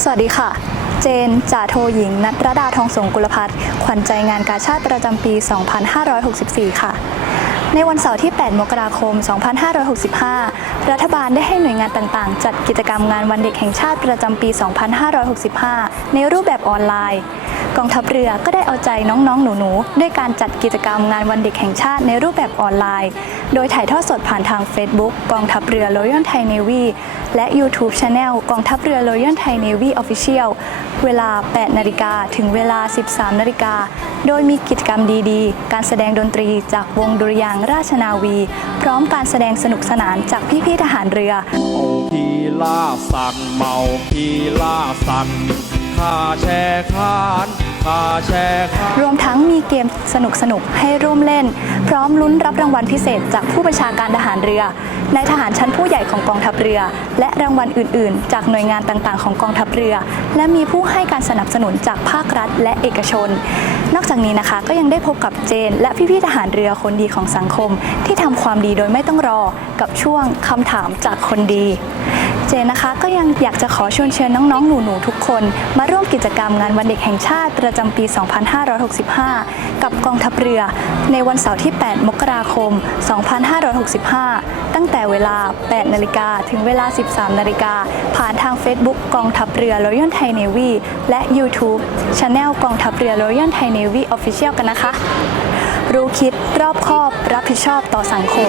สวัสดีค่ะ เจน จ่าโทหญิง นัทรดาทองสงกุลพัฒน์ขวัญใจงานกาชาติประจำปี 2564 ค่ะ ในวันเสาร์ที่ 8 มกราคม 2565 รัฐบาลได้ให้หน่วยงานต่างๆ จัดกิจกรรมงานวันเด็กแห่งชาติประจำปี 2565 ในรูปแบบออนไลน์ กองทัพเรือก็ได้เอาใจน้องๆ หนูๆ ด้วยการจัดกิจกรรมงานวันเด็กแห่งชาติในรูปแบบออนไลน์ โดยถ่ายทอดสดผ่านทาง Facebook กองทัพเรือ Royal Thai Navy และ YouTube Channel กองทัพเรือ Royal Thai Navy Official เวลา 8 นาฬิกาถึงเวลา 13 นาฬิกา โดยมีกิจกรรมดีๆ การแสดงดนตรีจากวงดุริยางราชนาวี พร้อมการแสดงสนุกสนานจากพี่ๆทหารเรือเมาพีล่าสัตว์เมาพีล่าสัตาแช่ขานข้าแช่ขานรวมทั้งมีเกมสนุกๆให้ร่วมเล่น พร้อมลุ้นรับรางวัลพิเศษจากผู้บัญชาการทหารเรือในายทหารชั้นผู้ใหญ่ของกองทัพเรือ และรางวัลอื่น ๆ จากหน่วยงานต่าง ๆ ของกองทัพเรือ และมีผู้ให้การสนับสนุนจากภาครัฐ และเอกชน นอกจากนี้นะคะ ก็ยังได้พบกับเจน และพี่ๆทหารเรือคนดีของสังคม ที่ทำความดีโดยไม่ต้องรอกับช่วงคำถามจากคนดี เจนนะคะ ก็ยังอยากจะขอชวนเชิญน้องๆ หนูๆ ทุกคน มาร่วมกิจกรรมงานวันเด็กแห่งชาติประจำปี 2565 กับกองทัพเรือ ในวันเสาร์ที่ 8 มกราคม 2565 ตั้งแต่เวลา 8 นาฬิกาถึงเวลา 13 นาฬิกา ผ่านทาง Facebook กองทัพเรือ Royal Thai Navy และ YouTube Channel กองทัพเรือ Royal Thai Navy Official กันนะคะ รู้คิดรอบคอบรับผิดชอบต่อสังคม